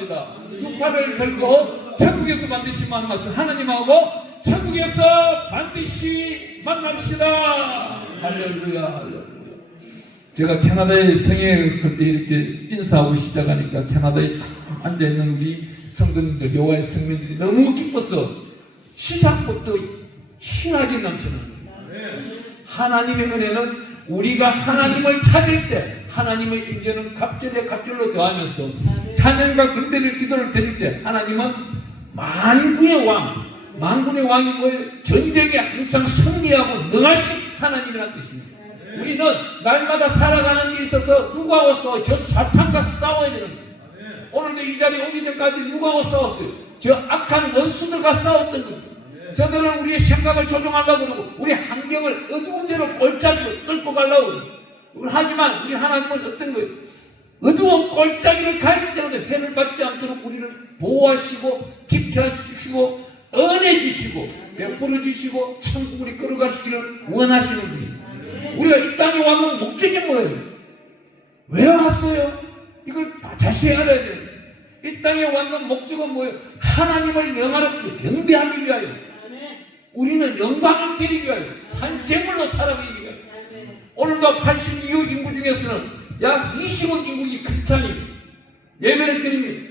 만납시다. 두 팔을 들고 천국에서 반드시 만납시다. 하나님하고 천국에서 반드시 만납시다. 할렐루야, 할렐루야. 제가 캐나다에 성회에 있을 때 이렇게 인사하고 시작하니까 캐나다에 앉아있는 우리 성도님들, 여호와의 성민들이 너무 기뻤어. 시작부터 희락이 넘치는 거예요. 하나님의 은혜는 우리가 하나님을 찾을 때 하나님의 임재는 갑절에 갑절로 더하면서 찬양과 근대를 기도를 드릴 때 하나님은 만군의 왕, 만군의 왕이 뭐예요? 전쟁에 항상 승리하고 능하신 하나님이라는 뜻입니다. 우리는 날마다 살아가는 데 있어서 누구하고 싸워요? 저 사탄과 싸워야 되는 거예요. 오늘도 이 자리에 오기 전까지 누구하고 싸웠어요? 저 악한 원수들과 싸웠던 거예요. 저들은 우리의 생각을 조종하려고 그러고 우리 환경을 어두운 데로 골짜기로 끌고 가려고 그러고, 하지만 우리 하나님은 어떤 거예요? 어두운 골짜기를 갈지라도 해를 받지 않도록 우리를 보호하시고 지켜주시고 은혜 주시고 베풀어 주시고 천국으로 끌어가시기를 원하시는 분이에요. 우리가 이 땅에 왔는 목적이 뭐예요? 왜 왔어요? 이걸 자세히 알아야 돼요. 이 땅에 왔는 목적은 뭐예요? 하나님을 영화롭게 경배하기 위하여, 우리는 영광을 드리기 위하여, 산재물로 살아가기 위하여. 오늘도 82억 인구 중에서는 약 20억 인구가 크리스찬입니다. 예배를 드립니다.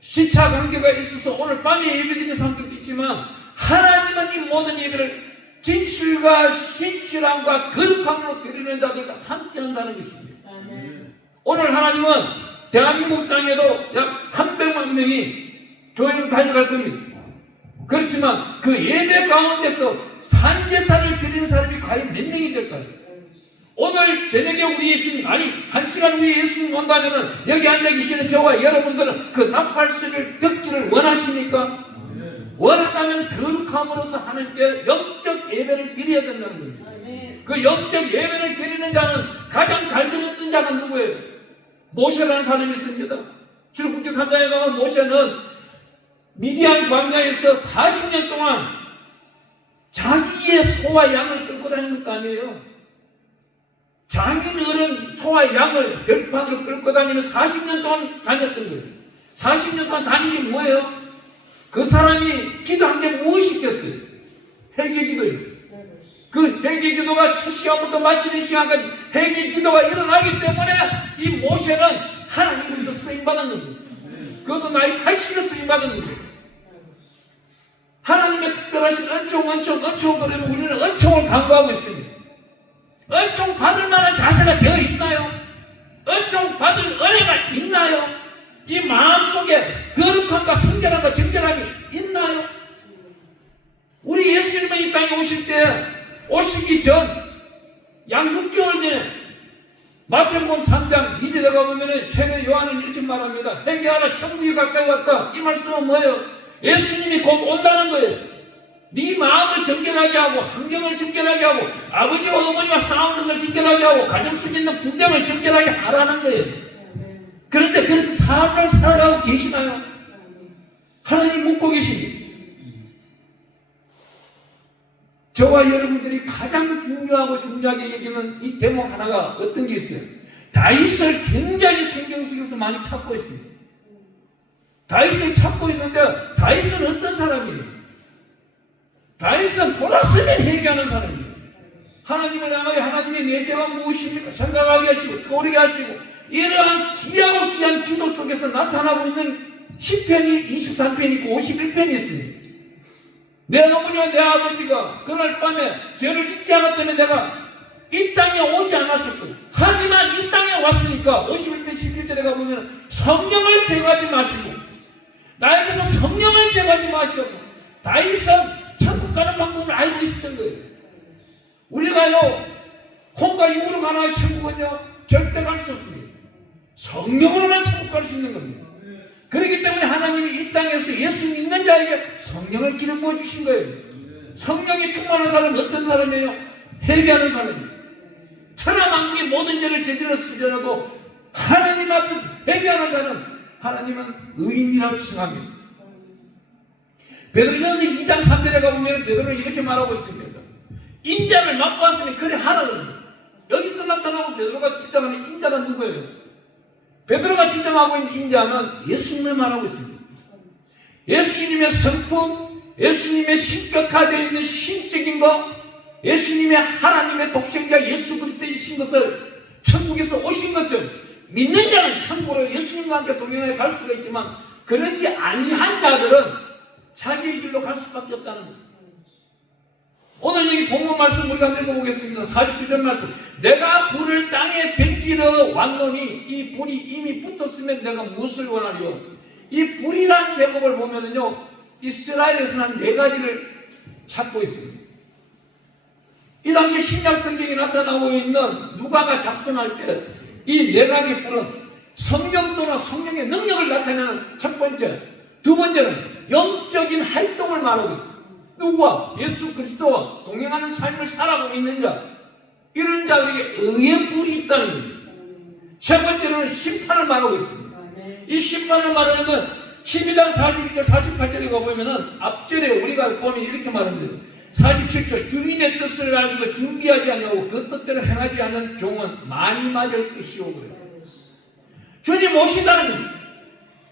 시차 관계가 있어서 오늘 밤에 예배드리는 사람들도 있지만 하나님은 이 모든 예배를 진실과 신실함과 거룩함으로 드리는 자들과 함께 한다는 것입니다. 오늘 하나님은 대한민국 땅에도 약 300만 명이 교회를 다녀갈 겁니다. 그렇지만 그 예배 가운데서 산제사를 드리는 사람이 과연 몇 명이 될까요? 오늘 저녁에 우리 예수님, 아니 1시간 후에 예수님 온다면 여기 앉아 계시는 저와 여러분들은 그 나팔소리를 듣기를 원하십니까? 원한다면 거룩함으로써 하나님께 영적 예배를 드려야 된다는 겁니다. 그 영적 예배를 드리는 자는 가장 잘 들었던 자가 누구예요? 모세라는 사람이 있습니다. 출애굽기 3장에 가면 모세는 미디안 광야에서 40년 동안 자기의 소와 양을 끌고 다니는 것도 아니에요. 장인어른 소와 양을 들판으로 끌고 다니면서 40년 동안 다녔던 거예요. 40년 동안 다닌 게 뭐예요? 그 사람이 기도한 게 무엇이겠어요? 회개기도예요. 그 회개기도가 첫 시간부터 마치는 시간까지 회개기도가 일어나기 때문에 이 모세는 하나님으로부터 쓰임받은 겁니다. 그것도 나이 80에 쓰임받은 겁니다. 하나님의 특별하신 은총을 우리는 은총을 강구하고 있습니다. 은총 받을 만한 자세가 되어 있나요? 은총 받을 은혜가 있나요? 이 마음속에 거룩함과 성결함과 정결함이 있나요? 우리 예수님이 이 땅에 오실 때, 오시기 전 약 6개월 전에 마태복음 3장 2절에 가보면 세례 요한은 이렇게 말합니다. 회개하라, 천국이 가까이 왔다. 이 말씀은 뭐예요? 예수님이 곧 온다는 거예요. 네 마음을 정결하게 하고, 환경을 정결하게 하고, 아버지와 어머니와 싸우는 것을 정결하게 하고, 가정 속에 있는 분쟁을 정결하게 하라는 거예요. 그런데 그렇게 삶을 살아가고 계시나요? 하나님 묻고 계십니다. 저와 여러분들이 가장 중요하게 여기는 이 대목 하나가 어떤 게 있어요? 다윗을 굉장히 성경 속에서 많이 찾고 있습니다. 다윗을 찾고 있는데 다윗은 어떤 사람이에요? 다윗은 돌아서면 회개하는 사람이에요. 하나님을 향하여 하나님의 내 죄가 무엇입니까? 생각하게 하시고 떠오르게 하시고 이러한 귀하고 귀한 기도 속에서 나타나고 있는 시편이 23편이 있고 51편이 있습니다. 내 어머니와 내 아버지가 그날 밤에 죄를 짓지 않았다면 내가 이 땅에 오지 않았을 거예요. 하지만 이 땅에 왔으니까 51편 11절에 가보면 성령을 제거하지 마시고 나에게서 성령을 제거하지 마시옵소서. 다윗은 천국 가는 방법을 알고 있었던 거예요. 우리가요 혼과 육으로 가나요? 천국은요 절대 갈 수 없습니다. 성령으로만 천국 갈 수 있는 겁니다. 그렇기 때문에 하나님이 이 땅에서 예수 믿는 자에게 성령을 기름 부어 주신 거예요. 성령이 충만한 사람은 어떤 사람이에요? 회개하는 사람이에요. 천하만국의 모든 죄를 저질렀을지라도 하나님 앞에서 회개하는 자는 하나님은 의인이라고 칭합니다. 베드로전서 2장 3절에 가보면 베드로는 이렇게 말하고 있습니다. 인자를 맛보았으니 그래 하라 그럽니다. 여기서 나타나고 베드로가 주장하는 인자는 누구예요? 베드로가 주장하고 있는 인자는 예수님을 말하고 있습니다. 예수님의 성품, 예수님의 신격화되어 있는 신적인 것, 예수님의 하나님의 독생자 예수 그리스도이신 것을, 천국에서 오신 것을 믿는 자는 천국으로 예수님과 함께 동행해 갈 수가 있지만, 그렇지 아니한 자들은 자기의 길로 갈 수밖에 없다는 거예요. 오늘 여기 본문 말씀 우리가 읽어보겠습니다. 49절 말씀. 내가 불을 땅에 던지러 왔노니 이 불이 이미 붙었으면 내가 무엇을 원하리요? 이 불이라는 대목을 보면은요, 이스라엘에서는 한 4가지를 찾고 있습니다. 이 당시 신약 성경에 나타나고 있는 누가가 작성할 때 이 4가지 불은 성령 또는 성령의 능력을 나타내는 첫 번째, 두 번째는 영적인 활동을 말하고 있습니다. 누구와? 예수 그리스도와 동행하는 삶을 살아가고 있는 자, 이런 자들에게 의의 불이 있다는 겁니다. 세 번째는 심판을 말하고 있습니다. 이 심판을 말하는 건 12장 42절 48절에 가보면은 앞절에 우리가 보면 이렇게 말합니다. 47절 주인의 뜻을 알고 준비하지 않냐고 그 뜻대로 행하지 않는 종은 많이 맞을 것이오. 주님 오신다는 겁니다.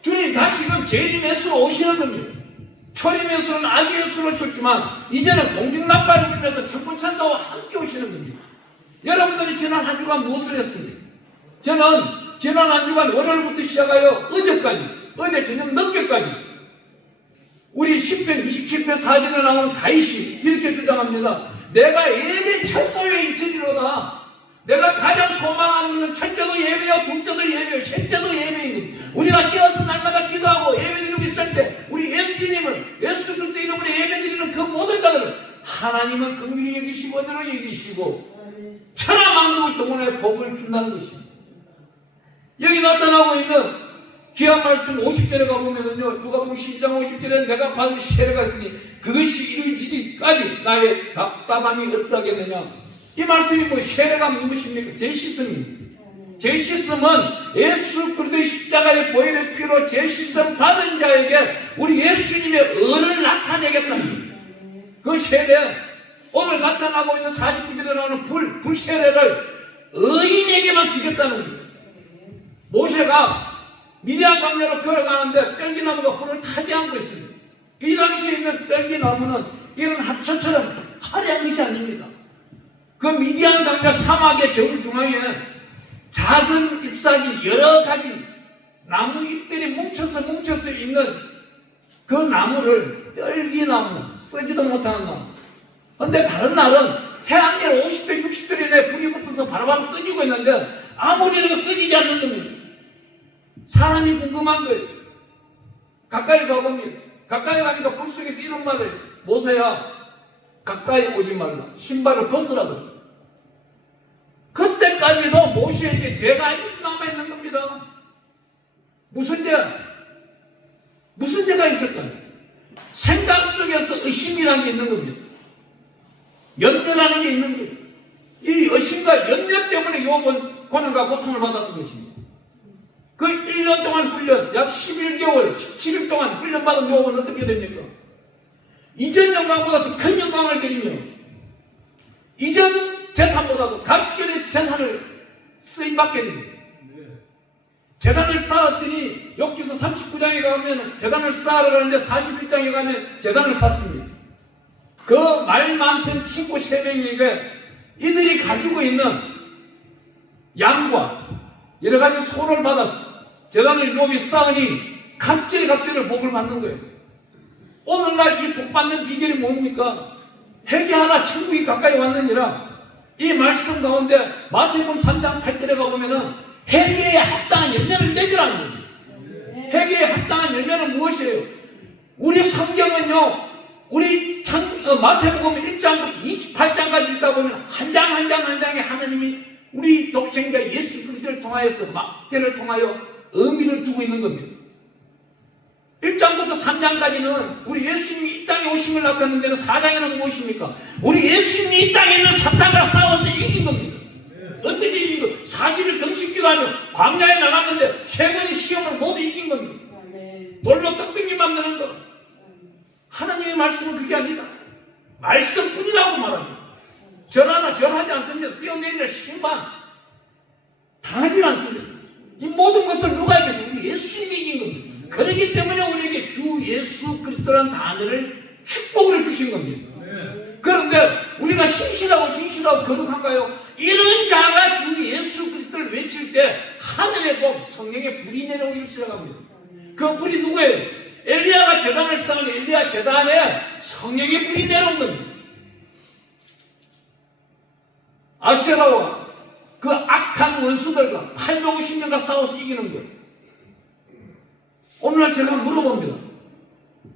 주님 다시금 재림에서 오시는 겁니다. 초림에서는 아기에서로 오셨지만 이제는 공중나팔을 불면서 천군천사와 함께 오시는 겁니다. 여러분들이 지난 한 주간 무엇을 했습니까? 저는 지난 한 주간 월요일부터 시작하여 어제 저녁 늦게까지 우리 10편 27편 4절에 나오는 다윗이 이렇게 주장합니다. 내가 예배 철소에 있으리로다. 내가 가장 소망하는 것은 첫째도 예배요, 둘째도 예배요, 셋째도 예배입니다. 우리가 깨어서 날마다 기도하고 예배드리고 있을 때 우리 예수님을, 예수 그리스도 이름으로 예배드리는 그 모든 자들을 하나님은 긍휼히 여기시고 은혜로 여기시고 천하 만국을 동원해 복을 준다는 것입니다. 여기 나타나고 있는 귀한 말씀 50절에 가보면은요, 누가복음 12장 50절에 내가 받은 세례가 있으니 그것이 이루어지기까지 나의 답답함이 어떠하겠느냐. 이 말씀이 뭐 세례가 무엇입니까? 제시성입니다. 제시성은 예수 그리스도의 십자가의 보혈의 피로 제시성 받은 자에게 우리 예수님의 의를 나타내겠다는 겁니다. 그 세례, 오늘 나타나고 있는 49절에 나오는 불세례를 의인에게만 주겠다는 겁니다. 모세가 미디안 광야로 걸어가는데 떨기나무가 불을 타지 않고 있습니다. 이 당시에 있는 떨기나무는 이런 하천처럼 화려한 것이 아닙니다. 그 미디안 광야 사막의 정중앙에 작은 잎사귀 여러 가지 나무 잎들이 뭉쳐서 있는 그 나무를 떨기나무, 쓰지도 못하는 나무. 그런데 다른 날은 태양열 50배, 60배 내에 불이 붙어서 바로바로 꺼지고 있는데 아무리 이렇게 꺼지지 않는 겁니다. 사람이 궁금한 거예요. 가까이 가봅니다. 가까이 가니까 불 속에서 이런 말을, 모세야 가까이 오지 말라. 신발을 벗으라 그래요. 그때까지도 모세에게 죄가 아직도 남아있는 겁니다. 무슨 죄? 무슨 죄가 있을까요? 생각 속에서 의심이라는 게 있는 겁니다. 염려라는 게 있는 거예요. 이 의심과 염려 때문에 욥은 고난과 고통을 받았던 것입니다. 그 1년 동안 훈련, 약 11개월, 17일 동안 훈련받은 욥은 어떻게 됩니까? 이전 영광보다 더 큰 영광을 드리며 이전 재산보다도 각별의 재산을 쓰임받게 됩니다. 재단을 쌓았더니 욥기서 39장에 가면 재단을 쌓으러 가는데 41장에 가면 재단을 쌓습니다. 그 말 많던 친구 3명에게 이들이 가지고 있는 양과 여러 가지 소를 받았어. 재단을 욥이 쌓으니 갑절이 복을 받는 거예요. 오늘날 이 복 받는 비결이 뭡니까? 회개하라 천국이 가까이 왔느니라. 이 말씀 가운데 마태복음 3장 8절에 가보면은 회개에 합당한 열매를 맺으라는 겁니다. 회개에 합당한 열매는 무엇이에요? 우리 성경은요, 우리 마태복음 1장부터 28장까지 읽다 보면 한 장 한 장에 하나님이 우리 독생자 예수 그리스도를 통하여서 마태를 통하여 의미를 두고 있는 겁니다. 1장부터 3장까지는 우리 예수님이 이 땅에 오신 걸 나타내는 데는 4장에는 무엇입니까? 우리 예수님이 이 땅에 있는 사탄과 싸워서 이긴 겁니다. 어떻게 이긴 거? 40일 금식기도하며 광야에 나갔는데 3번의 시험을 모두 이긴 겁니다. 돌로 떡덩이 만드는 거. 하나님의 말씀은 그게 아니다. 말씀뿐이라고 말합니다. 절하지 않습니다. 뛰어내리라 심판 당하지 않습니다. 이 모든 것을 누가 이겼어요? 우리 예수님이 이긴 겁니다. 그렇기 때문에 우리에게 주 예수 그리스도라는 단어를 축복을 해주신 겁니다. 그런데 우리가 신실하고 진실하고 거룩한가요? 이런 자가 주 예수 그리스도를 외칠 때 하늘의 복, 성령의 불이 내려오기 시작합니다. 그 불이 누구예요? 엘리야가 제단을 쌓은 엘리야 제단에 성령의 불이 내려온 겁니다. 아세라와 그 악한 원수들과 850년간 싸워서 이기는 거예요. 오늘날 제가 물어봅니다.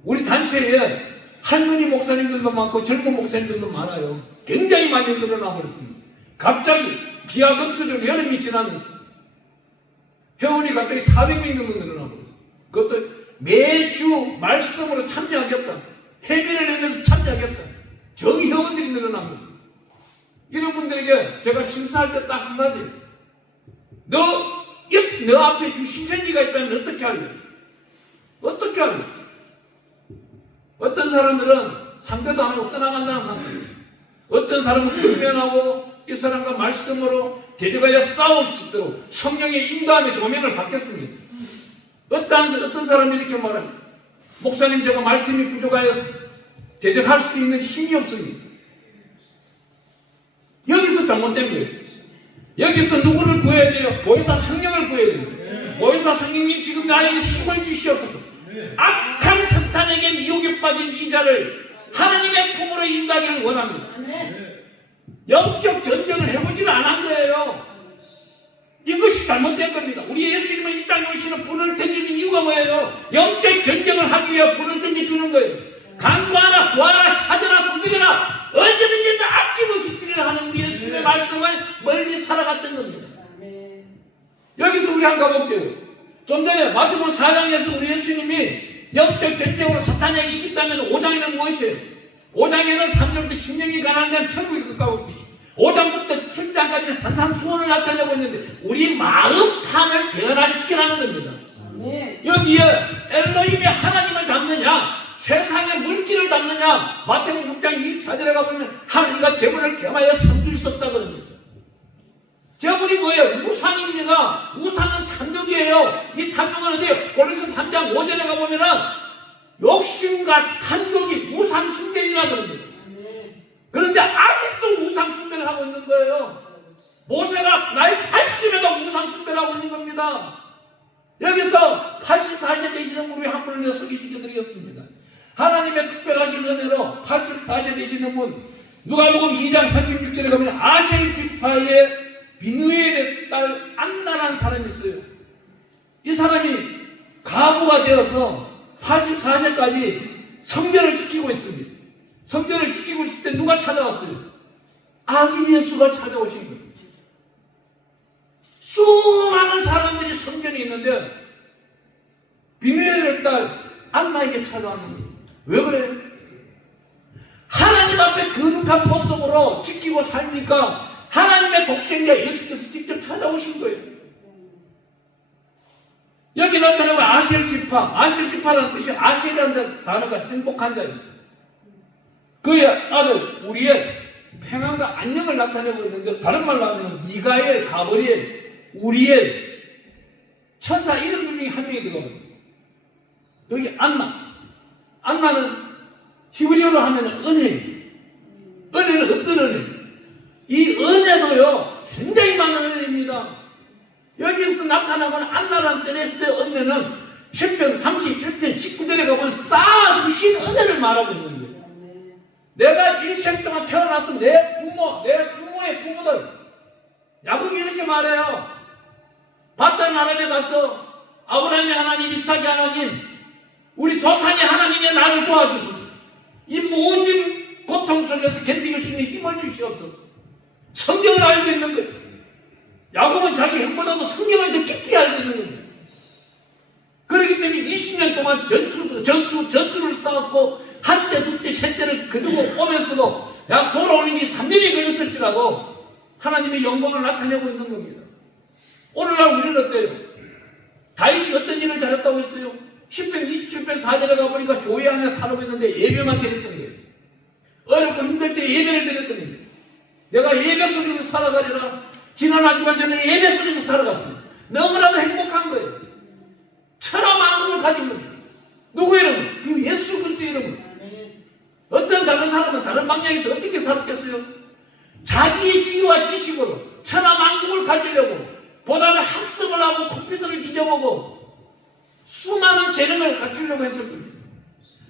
우리 단체에 할머니 목사님들도 많고 젊은 목사님들도 많아요. 굉장히 많이 늘어나 버렸습니다. 갑자기 기하급수적 여름이 지나면서 회원이 갑자기 400명 정도 늘어나 버렸어요. 그것도 매주 말씀으로 참여하겠다. 회비를 내면서 참여하겠다. 정의 회원들이 늘어난 겁니다. 이런 분들에게 제가 심사할 때 딱 한마디. 너 앞에 지금 신천지가 있다면 어떻게 할래? 어떻게 할래? 어떤 사람들은 상대도 안 하고 떠나간다는 사람들. 어떤 사람은 불변하고 이 사람과 말씀으로 대적하여 싸울 수 있도록 성령의 인도함의 조명을 받겠습니다. 어떤 사람이 이렇게 말합니다. 목사님, 제가 말씀이 부족하여 대적할 수 있는 힘이 없습니다. 여기서 잘못된 거예요. 여기서 누구를 구해야 돼요? 보혜사 성령을 구해야 돼요. 보혜사 성령님, 지금 나에게 힘을 주시옵소서. 악한 사탄에게 미혹에 빠진 이 자를 하나님의 품으로 인도하기를 원합니다. 영적 전쟁을 해보지는 않은 거예요. 이것이 잘못된 겁니다. 우리 예수님은 이 땅에 오시는 불을 던지는 이유가 뭐예요? 영적 전쟁을 하기 위해 불을 던져주는 거예요. 간구하라, 구하라, 찾아라, 두드려라, 언제든지 아낌없이 진행하는 우리 예수님의 말씀을 멀리 살아갔던 겁니다. 여기서 우리 한번 가볼게요. 좀 전에 마태복음 4장에서 우리 예수님이 영적 전쟁으로 사탄에게 이겼다면 5장에는 무엇이에요? 5장에는 3절부터 10년이 가난한 자는 천국에 가까워 있듯이 5장부터 7장까지는 산산수원을 나타내고 있는데 우리 마음판을 변화시키라는 겁니다. 여기에 엘로힘이 하나님을 담느냐, 세상의 물질을 담느냐, 마태복음 6장 24절에 가보면 하나님과 재물을 겸하여 섬길 수 없다 그럽니다. 재물이 뭐예요? 우상입니다. 우상은 탐욕이에요. 이 탐욕은 어디에요? 고린도서 3장 5절에 가보면은 욕심과 탐욕이 우상 숭배이라 그럽니다. 그런데 아직도 우상 숭배를 하고 있는 거예요. 모세가 나이 80에도 우상 숭배를 하고 있는 겁니다. 여기서 84세 되시는 분이 한 분을 소개시켜 드리겠습니다. 하나님의 특별하신 은혜로 84세 되시는 분, 누가복음 2장 36절에 가면 아셀 지파의 비누엘의 딸 안나라는 사람이 있어요. 이 사람이 가부가 되어서 84세까지 성전을 지키고 있습니다. 성전을 지키고 있을 때 누가 찾아왔어요? 아기 예수가 찾아오신 거예요. 수많은 사람들이 성전에 있는데 비누엘의 딸 안나에게 찾아왔는데 왜 그래요? 하나님 앞에 거룩한 모습으로 지키고 살니까 하나님의 독생자 예수께서 직접 찾아오신 거예요. 여기 나타나고 아셀 지파, 아셀 지파라는 뜻이 아셀이라는 단어가 행복한 자입니다. 그의 아들 우리엘, 평안과 안녕을 나타내고 있는데 다른 말로 하면 미가엘, 가브리엘, 우리엘 천사 이름들 중에 한 명이 들어갑니다. 여기 안나는 히브리어로 하면 은혜. 은혜는 어떤 은혜? 이 은혜도요 굉장히 많은 은혜입니다. 여기서 나타나고는 안나라는 뜻의 은혜는 시편 31편 19절에 가보면 쌓아두신 은혜를 말하고 있는 거예요. 내가 일생 동안 태어나서 내 부모의 부모들, 야곱이 이렇게 말해요. 바단 아람에 가서 아브라함의 하나님, 이삭의 하나님, 우리 조상의 하나님이 나를 도와주소서. 이 모진 고통 속에서 견디길 수 있는 힘을 주시옵소서. 성경을 알고 있는 거예요. 야곱은 자기 형보다도 성경을 더 깊이 알고 있는 거예요. 그렇기 때문에 20년 동안 전투를 싸웠고 한 대, 두 대, 세 대를 거두고 오면서도 약 돌아오는 게 3년이 걸렸을지라도 하나님의 영광을 나타내고 있는 겁니다. 오늘날 우리는 어때요? 다윗이 어떤 일을 잘했다고 했어요? 10편 27편 4절에 가보니까 교회 안에 살고 있는데 예배만 드렸던 거예요. 어렵고 힘들 때 예배를 드렸던 거예요. 내가 예배 속에서 살아가리라. 지난 한 주간 전에 예배 속에서 살아갔어요. 너무나도 행복한 거예요. 천하만국을 가진 겁니다. 누구의 이름? 주 예수 그리스도의 이름은. 어떤 다른 사람은 다른 방향에서 어떻게 살았겠어요? 자기의 지혜와 지식으로 천하만국을 가지려고 보다는 학습을 하고 컴퓨터를 뒤져보고 수많은 재능을 갖추려고 했을 겁니다.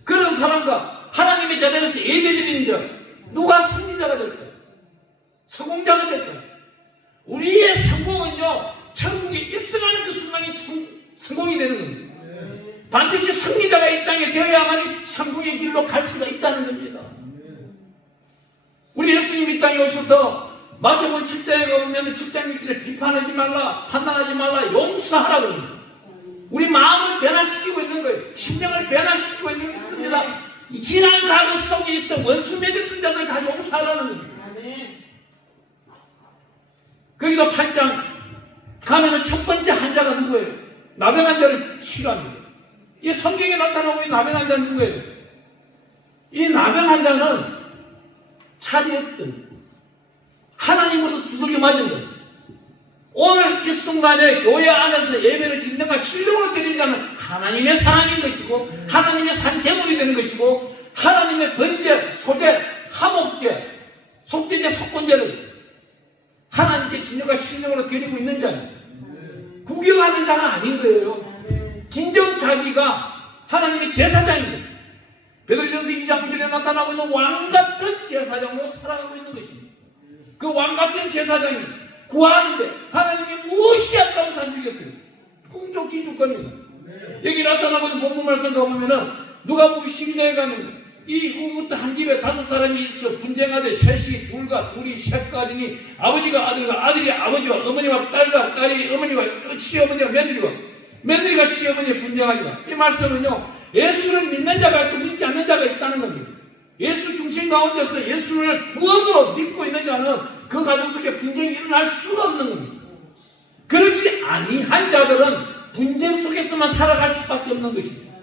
그런 사람과 하나님의 자리에서 예배드리는 자, 누가 승리자가 될까요? 성공자가 될까요? 우리의 성공은요, 천국에 입성하는 그 순간이 성공이 되는 겁니다. 반드시 승리자가 이 땅에 되어야만이 성공의 길로 갈 수가 있다는 겁니다. 우리 예수님이 이 땅에 오셔서 마태복음 7장에 가보면 7장 6절에 비판하지 말라, 판단하지 말라, 용서하라 그럽니다. 우리 마음을 변화시키고 있는 거예요. 심령을 변화시키고 있는 것입니다. 이 지난 과거 속에 있던 원수 맺었던 자들 다 용서하라는 겁니다. 거기도 8장 가면은 첫 번째 환자가 누구예요? 나병 환자를 치료합니다. 이 성경에 나타나고 있는 나병 환자는 누구예요? 이 나병 환자는 차리했던 하나님으로부터 두들겨 맞은 거예요. 오늘 이 순간에 교회 안에서 예배를 진정과 신령으로 드리는 자는 하나님의 사랑인 것이고 하나님의 산 제물이 되는 것이고 하나님의 번제, 소제, 화목제, 속죄제, 속건제를 하나님께 진정과 신령으로 드리고 있는 자예요. 구경하는 자가 아닌 거예요. 진정 자기가 하나님의 제사장입니다. 베드로전서 2장 9절에 나타나고 있는 왕같은 제사장으로 살아가고 있는 것입니다. 그 왕같은 제사장이 구하는데 하나님이 무엇이 아까운 산 주겠어요? 풍족히 줄 겁니다. 여기 나타나고 있는 본문 말씀 가보면은 누가복음 12장에 가면 이 후부터 한 집에 5사람이 있어 분쟁하되 셋이 둘과 둘이 셋까지니 아버지가 아들과 아들이 아버지와 어머니와 딸과 딸이 어머니와 시어머니와 며느리가 시어머니와 분쟁하리라. 이 말씀은요, 예수를 믿는 자가 있고 믿지 않는 자가 있다는 겁니다. 예수 중심 가운데서 예수를 구원으로 믿고 있는 자는 그 가정 속에 분쟁이 일어날 수가 없는 겁니다. 그렇지 아니한 자들은 분쟁 속에서만 살아갈 수밖에 없는 것입니다.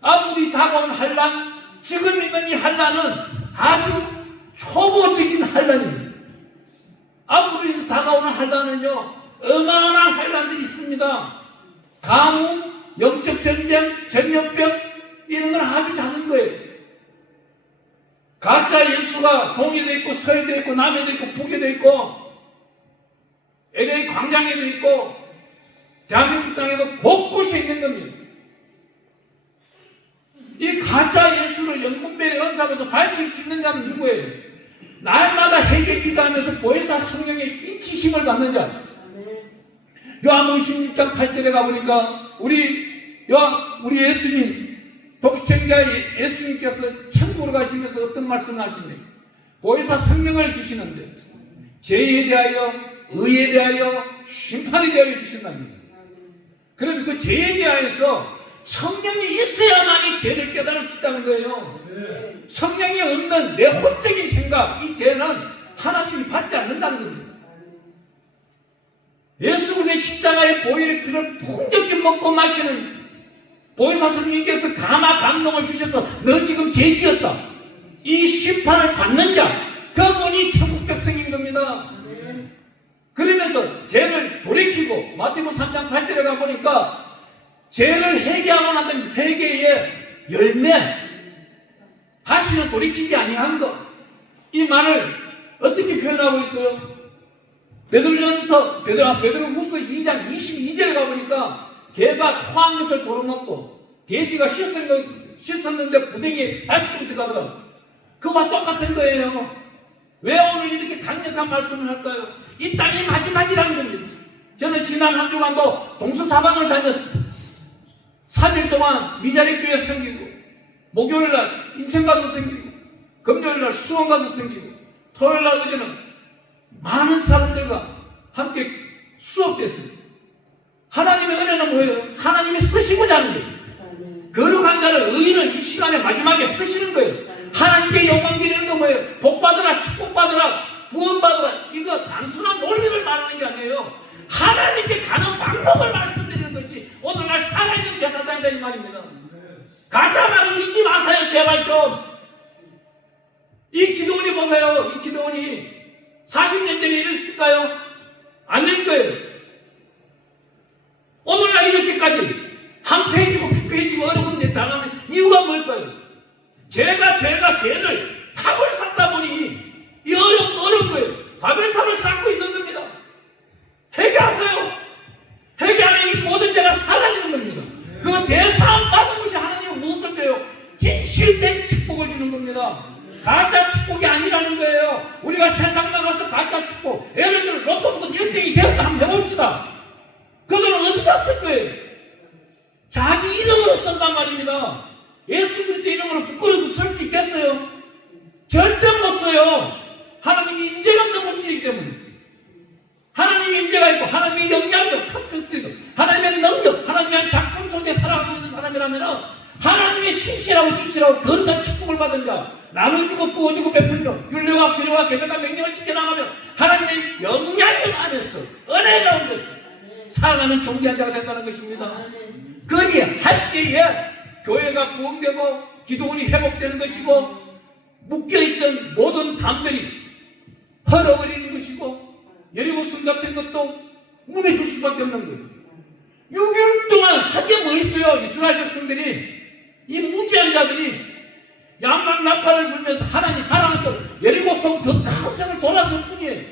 앞으로 다가온 환난, 지금 있는 이 환난은 아주 초보적인 환난입니다. 앞으로 다가오는 환난은요, 어마어마한 환난들이 있습니다. 가뭄, 영적 전쟁, 전염병, 이런 건 아주 작은 거예요. 가짜 예수가 동에도 있고 서에도 있고 남에도 있고 북에도 있고 LA 광장에도 있고 대한민국 땅에도 곳곳에 있는 겁니다. 이 가짜 예수를 영분별의 은사로서 밝힐 수 있는 자는 누구예요? 날마다 회개 기도하면서 보혜사 성령의 인치심을 받는 자. 요한복음 16장 8절에 가보니까 우리 예수님 독생자 예수님께서 천국으로 가시면서 어떤 말씀을 하십니까? 보혜사 성령을 주시는데 죄에 대하여, 의에 대하여, 심판에 대하여 주신답니다. 그러면 그 죄에 대하여서 성령이 있어야만이 죄를 깨달을 수 있다는 거예요. 성령이 없는 내 혼적인 생각, 이 죄는 하나님이 받지 않는다는 겁니다. 예수 그리스도의 십자가의 보혈의 피를 풍족히 먹고 마시는 보혜사 성령님께서 감화 감동을 주셔서 너 지금 죄 지었다, 이 심판을 받는 자, 그분이 천국 백성인 겁니다. 그러면서 죄를 돌이키고 마태복음 3장 8절에 가보니까 죄를 회개하고 난 다음에 회개의 열매, 다시는 돌이키지 아니한 것, 이 말을 어떻게 표현하고 있어요? 베드로후서 2장 22절에 가보니까 개가 토한 것을 도로먹고 돼지가 씻었는데 부댕이에 다시 들어가더라고요. 그와 똑같은 거예요. 왜 오늘 이렇게 강력한 말씀을 할까요? 이 땅이 마지막이라는 겁니다. 저는 지난 한 주간도 동서사방을 다녔습니다. 3일 동안 미자립교회 섬기고, 목요일날 인천 가서 섬기고, 금요일날 수원 가서 섬기고, 토요일날 어제는 많은 사람들과 함께 수업됐습니다. 하나님의 은혜는 뭐예요? 하나님이 쓰시고자 하는 거예요. 거룩한 자를, 의인을 이 시간에 마지막에 쓰시는 거예요. 하나님께 영광 드리는 건 뭐예요? 복받으라, 축복받으라, 구원받으라. 이거 단순한 논리를 말하는 게 아니에요. 하나님께 가는 방법을 말씀드리는 거지. 오늘날 살아있는 제사장이다 이 말입니다. 가짜 말을 믿지 마세요. 제발 좀. 이 기도원이 보세요. 이 기도원이 40년 전에 이랬을까요? 아닐 거예요. 오늘날 이렇게까지 한패해지고 피폐해지고 어려운데 당하는 이유가 뭘까요? 제가 죄를 탑을 쌓다 보니 이 어려운 거예요. 바벨탑을 쌓고 있는 겁니다. 회개하세요. 회개하면 이 모든 죄가 사라지는 겁니다. 그 죄 사함 받은 것이 하나님은 무엇을 줘요? 진실된 축복을 주는 겁니다. 가짜 축복이 아니라는 거예요. 우리가 세상 나가서 가짜 축복, 예를 들어 로또 먹고 1등이 되었다 한번 해봅시다. 그들은 어디다 쓸 거예요? 자기 이름으로 쓴단 말입니다. 예수 그리스도 이름으로 부끄러워서 쓸 수 있겠어요? 절대 못 써요. 하나님이 임재가 없는 물질이기 때문에. 하나님의 임재가 있고 하나님의 영향력, 카피스티도 하나님의 능력, 하나님의 작품 속에 살아가고 있는 사람이라면 하나님의 신실하고 진실하고 거룩한 축복을 받은 자, 나눠주고 부어주고 베풀며 율례와 규례와 계명과 명령을 지켜나가며 하나님의 영향력 안에서 은혜 가운데서 살아가는 존귀한 자가 된다는 것입니다. 그리할 때에 교회가 부흥되고 기도원이 회복되는 것이고 묶여있던 모든 담들이 헐어버리는 것이고 여리고 승갑된 것도 무너질 수밖에 없는 거예요. 6일 동안 한 게 뭐 있어요? 이스라엘 백성들이, 이 무지한 자들이 양막 나팔을 불면서 하나님 대로 여리고 성 그 큰 성을 돌았을 뿐이에요.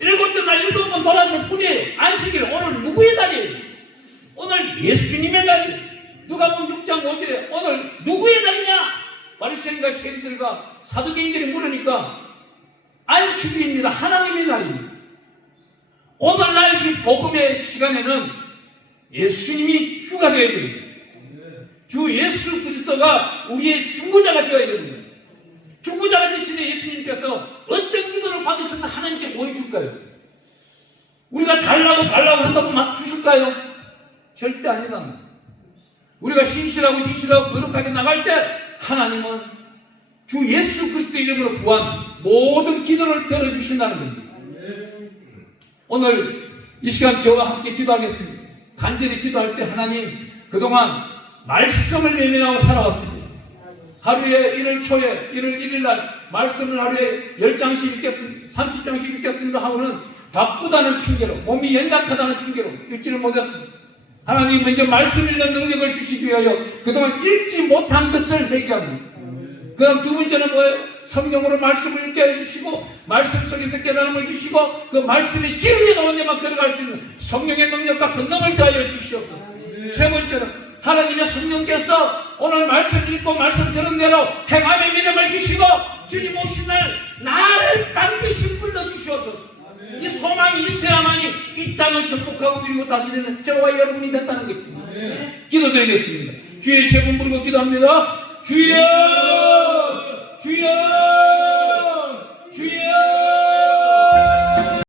7째 날 7번 돌았을 뿐이에요. 안식일 오늘 누구의 날이에요? 오늘 예수님의 날이에요. 누가 보면 6장 5절에 오늘 누구의 날이냐? 바리새인과 세리들과 사두개인들이 물으니까 안식일입니다. 하나님의 날입니다. 오늘날 이 복음의 시간에는 예수님이 주가 되어야 됩니다. 주 예수 그리스도가 우리의 중보자가 되어야 됩니다. 중보자가 되시는 예수님께서 어떤 기도를 받으셔서 하나님께 보여줄까요? 우리가 달라고 한다고 막 주실까요? 절대 아니다. 우리가 신실하고 진실하고 거룩하게 나갈 때 하나님은 주 예수 그리스도 이름으로 구한 모든 기도를 들어주신다는 겁니다. 오늘 이 시간 저와 함께 기도하겠습니다. 간절히 기도할 때 하나님, 그동안 말씀을 예민하고 살아왔습니다. 하루에 1월 초에 1월 1일 날 말씀을 하루에 10장씩 읽겠습니다. 30장씩 읽겠습니다 하고는 바쁘다는 핑계로, 몸이 연약하다는 핑계로 읽지를 못했습니다. 하나님 먼저 말씀 읽는 능력을 주시기 위하여 그동안 읽지 못한 것을 회개합니다. 그 다음 두 번째는 뭐예요? 성령으로 말씀을 읽게 해주시고 말씀 속에서 깨달음을 주시고 그 말씀이 진리가 온데만 걸어갈 수 있는 성령의 능력과 권능을 더하여 주시옵소서. 세 번째는 하나님의 성령께서 오늘 말씀 읽고 말씀 들은 대로 행함의 믿음을 주시고 주님 오신 날 나를 반드시 불러주시옵소서. 이 소망이 있어야만이 이 땅을 정복하고 그리고 다스리는 저와 여러분이 된다는 것입니다. 기도드리겠습니다. 주의 세 분 부르고 기도합니다. 주여